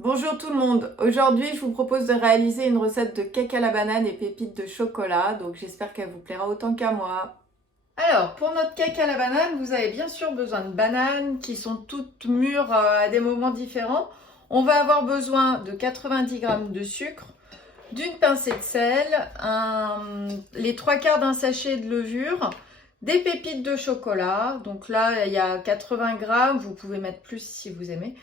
Bonjour tout le monde, aujourd'hui je vous propose de réaliser une recette de cake à la banane et pépites de chocolat, donc j'espère qu'elle vous plaira autant qu'à moi. Alors pour notre cake à la banane, vous avez bien sûr besoin de bananes qui sont toutes mûres à des moments différents. On va avoir besoin de 90 g de sucre, d'une pincée de sel, les 3/4 d'un sachet de levure, des pépites de chocolat, donc là il y a 80 g, vous pouvez mettre plus si vous aimez.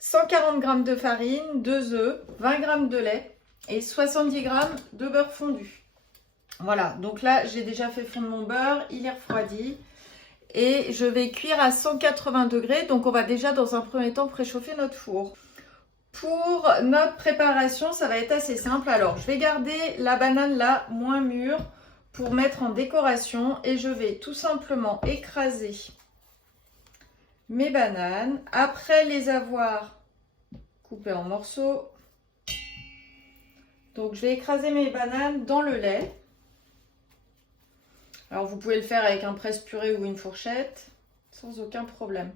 140 g de farine, 2 œufs, 20 g de lait et 70 g de beurre fondu. Voilà, donc là j'ai déjà fait fondre mon beurre, il est refroidi et je vais cuire à 180 degrés. Donc on va déjà dans un premier temps préchauffer notre four. Pour notre préparation, ça va être assez simple. Alors je vais garder la banane là moins mûre pour mettre en décoration et je vais tout simplement écraser mes bananes après les avoir coupées en morceaux. Donc je vais écraser mes bananes dans le lait. Alors vous pouvez le faire avec un presse-purée ou une fourchette, sans aucun problème.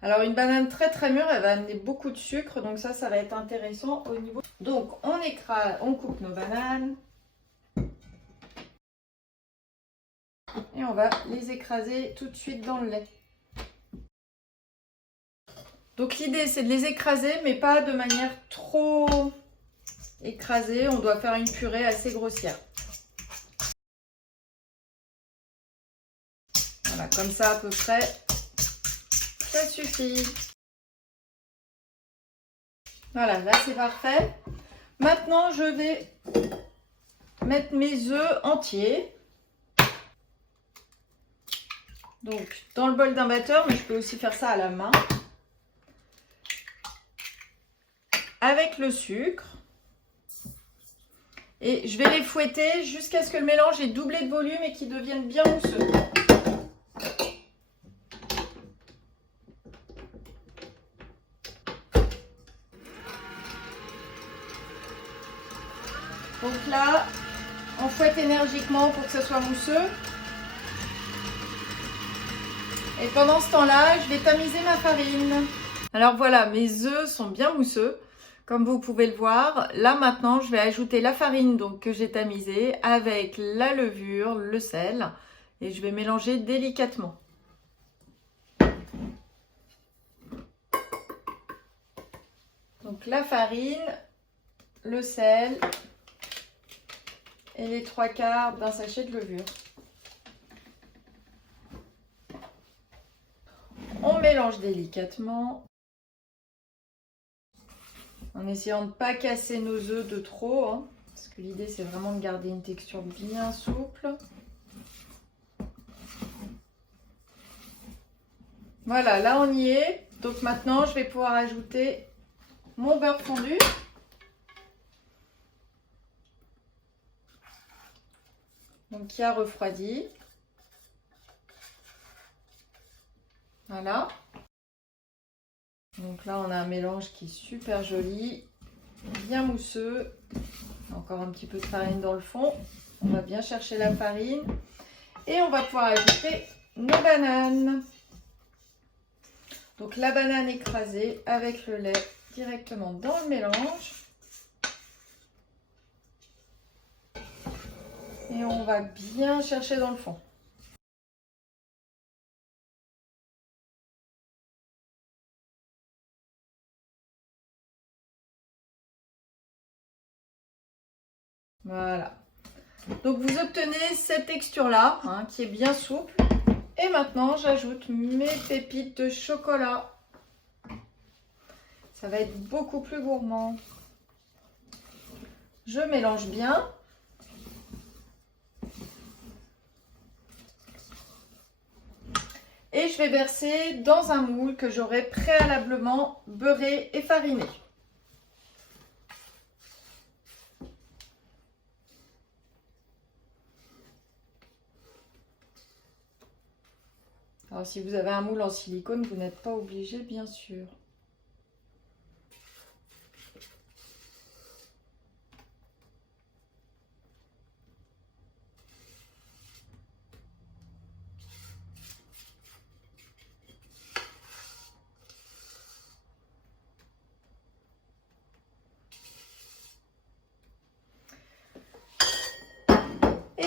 Alors une banane très mûre, elle va amener beaucoup de sucre, donc ça va être intéressant au niveau. Donc on coupe nos bananes et on va les écraser tout de suite dans le lait. Donc l'idée c'est de les écraser, mais pas de manière trop écrasée. On doit faire une purée assez grossière. Voilà, comme ça à peu près, ça suffit. Voilà, là c'est parfait. Maintenant, je vais mettre mes œufs entiers. Donc, dans le bol d'un batteur, mais je peux aussi faire ça à la main. Avec le sucre. Et je vais les fouetter jusqu'à ce que le mélange ait doublé de volume et qu'il devienne bien mousseux. Donc là, on fouette énergiquement pour que ça soit mousseux. Et pendant ce temps-là, je vais tamiser ma farine. Alors voilà, mes œufs sont bien mousseux, comme vous pouvez le voir. Là maintenant, je vais ajouter la farine donc, que j'ai tamisée avec la levure, le sel. Et je vais mélanger délicatement. Donc la farine, le sel et les 3/4 d'un sachet de levure. On mélange délicatement en essayant de ne pas casser nos œufs de trop, hein, parce que l'idée c'est vraiment de garder une texture bien souple. Voilà, là on y est. Donc maintenant je vais pouvoir ajouter mon beurre fondu. Donc qui a refroidi. Voilà. Donc là on a un mélange qui est super joli, bien mousseux. Encore un petit peu de farine dans le fond. On va bien chercher la farine. Et on va pouvoir ajouter nos bananes. Donc la banane écrasée avec le lait directement dans le mélange. Et on va bien chercher dans le fond. Voilà. Donc vous obtenez cette texture-là, hein, qui est bien souple. Et maintenant, j'ajoute mes pépites de chocolat. Ça va être beaucoup plus gourmand. Je mélange bien. Et je vais verser dans un moule que j'aurai préalablement beurré et fariné. Alors si vous avez un moule en silicone, vous n'êtes pas obligé, bien sûr.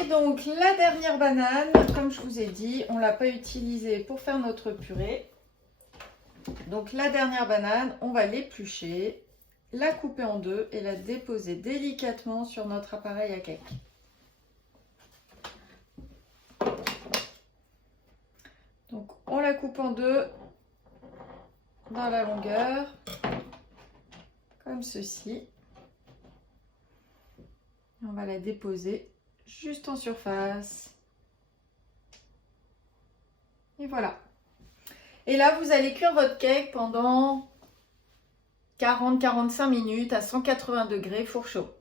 Et donc la dernière banane, comme je vous ai dit, on ne l'a pas utilisée pour faire notre purée. Donc la dernière banane, on va l'éplucher, la couper en deux et la déposer délicatement sur notre appareil à cake. Donc on la coupe en deux dans la longueur, comme ceci. On va la déposer juste en surface. Et voilà. Et là, vous allez cuire votre cake pendant 40-45 minutes à 180 degrés, four chaud.